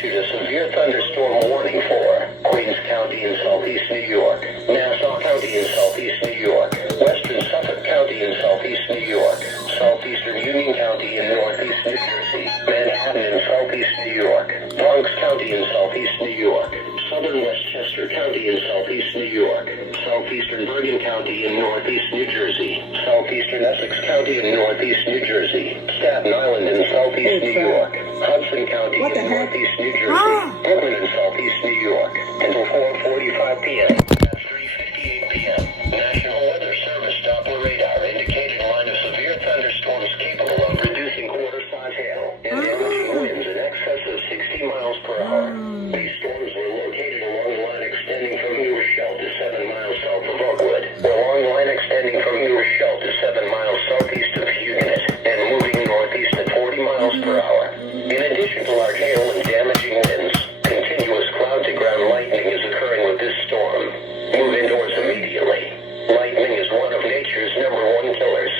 issued a severe thunderstorm warning for Queens County in southeast New York, Nassau County in southeast New York, western Suffolk County in southeast New York, southeastern Union County in northeast New Jersey, Manhattan in southeast New York, Bronx County in southeast New York, southern Westchester County in southeast New York, southeastern Bergen County in northeast New Jersey, southeastern Essex County in northeast New Jersey, Staten Island in southeast New York, Hudson County in northeast New Jersey, Brooklyn in southeast New York, until 4:45 p.m. At 3:58 p.m., National Weather Service Doppler radar indicated a line of severe thunderstorms capable of reducing quarter-size hail and damaging winds in excess of 60 miles per hour. These storms were located along the line extending from New Rochelle to 7 miles south of Oakwood, along the line extending from New Rochelle to 7 miles southeast of Huguenot, and moving northeast at 40 miles per hour. In addition to large hail and damaging winds, continuous cloud-to-ground lightning is occurring with this storm. Move indoors immediately. Lightning is one of nature's #1 killers.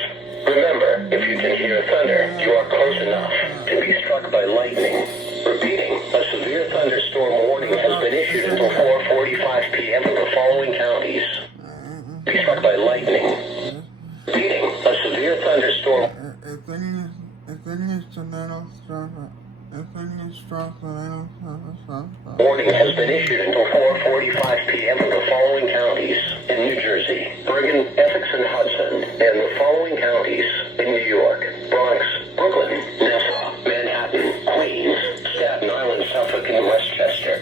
Remember, if you can hear thunder, you are close enough to be struck by lightning. Repeating, a severe thunderstorm warning has been issued until 4:45 p.m. for the following counties. Be struck by lightning. Repeating, a severe thunderstorm warning has been issued until 4:45 p.m. for the following counties in New Jersey, Bergen, Essex, and Hudson, and the following counties in New York, Bronx, Brooklyn, Nassau, Manhattan, Queens, Staten Island, Suffolk, and Westchester.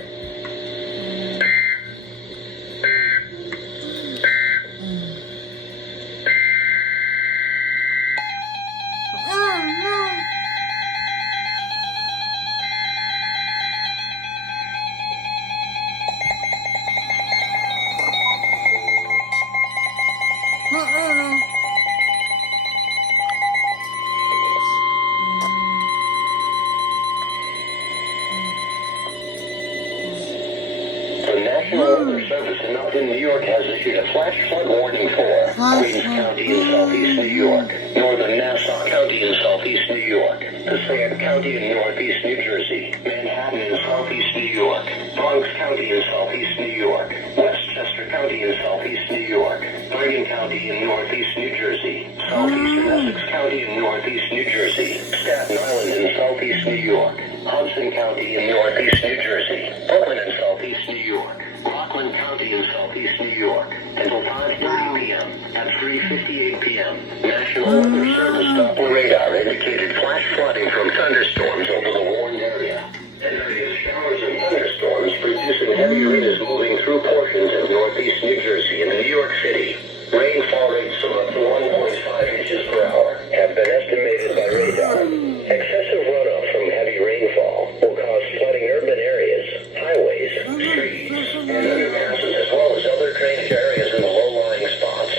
The National Weather Service in New York has issued a flash flood warning for Queens County in southeast New York, northern Nassau County in southeast New York, Passaic County in northeast New Jersey, Manhattan in southeast New York, Bronx County in southeast New York, Westchester County in southeast New York, Bergen County in northeast New Jersey, southeastern Essex County in northeast New Jersey, Staten Island in southeast New York, Hudson County in northeast New Jersey, Brooklyn in southeast New York, Rockland County in southeast New York, until 5:30 p.m. At 3:58 p.m., National Weather Service Doppler radar indicated flash flooding from thunderstorms over the warned area. And various showers and thunderstorms producing heavy rain is moving through portions of northeast New Jersey and New York City. Rainfall rates of up to 1.5 inches per hour have been estimated by radar. Excessive runoff from heavy rainfall will cause flooding urban areas, highways, streets, and underpasses, as well as other drainage areas in the low-lying spots.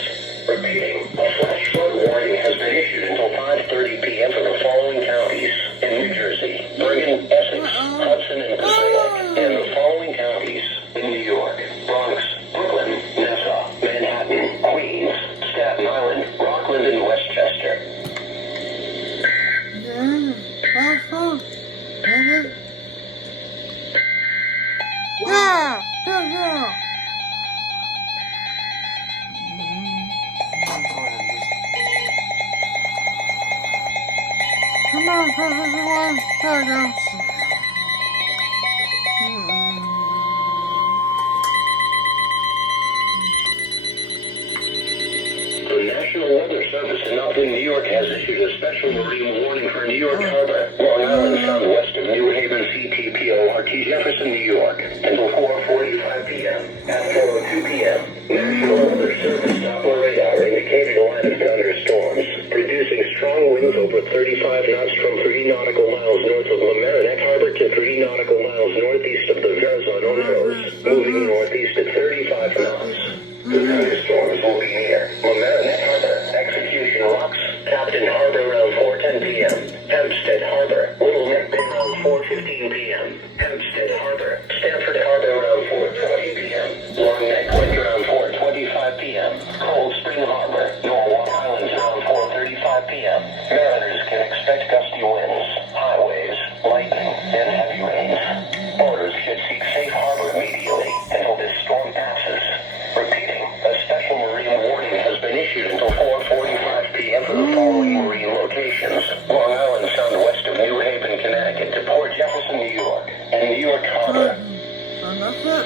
Repeating, a flash flood warning has been issued until 5:30 p.m. for the following counties in New Jersey, Bergen, Essex, Hudson, and Passaic, and the following counties in New York, Bronx, Brooklyn, Nassau, Manhattan, Queens, Staten Island, Rockland, and Westchester. The National Weather Service in New York has issued a special marine warning for New York Harbor, Long Island Sound west of New Haven, CTPO, Jefferson, New York, until 4:45 p.m. At 4:02 p.m., National Weather Service Doppler radar indicated a line of thunderstorms, producing strong winds over 35 knots from 3 nautical miles north of Mamaroneck Harbor to 3 nautical miles northeast of the Verrazano Narrows, moving northeast at 35 knots. The thunderstorms will be near Mamaroneck Harbor, Execution Rocks, Captain Harbor around 4:10 p.m., Hempstead Harbor, Little Neck Bay around 4:15 p.m., Hempstead Harbor, Stamford Harbor around 4:20 p.m., Long Neck Lake around 4:25 p.m., Cold Spring Harbor, Norwalk Islands around 4:35 p.m. Mariners can expect gusty winds, high waves, lightning, and heavy rains. New York Harbor. Anlattı.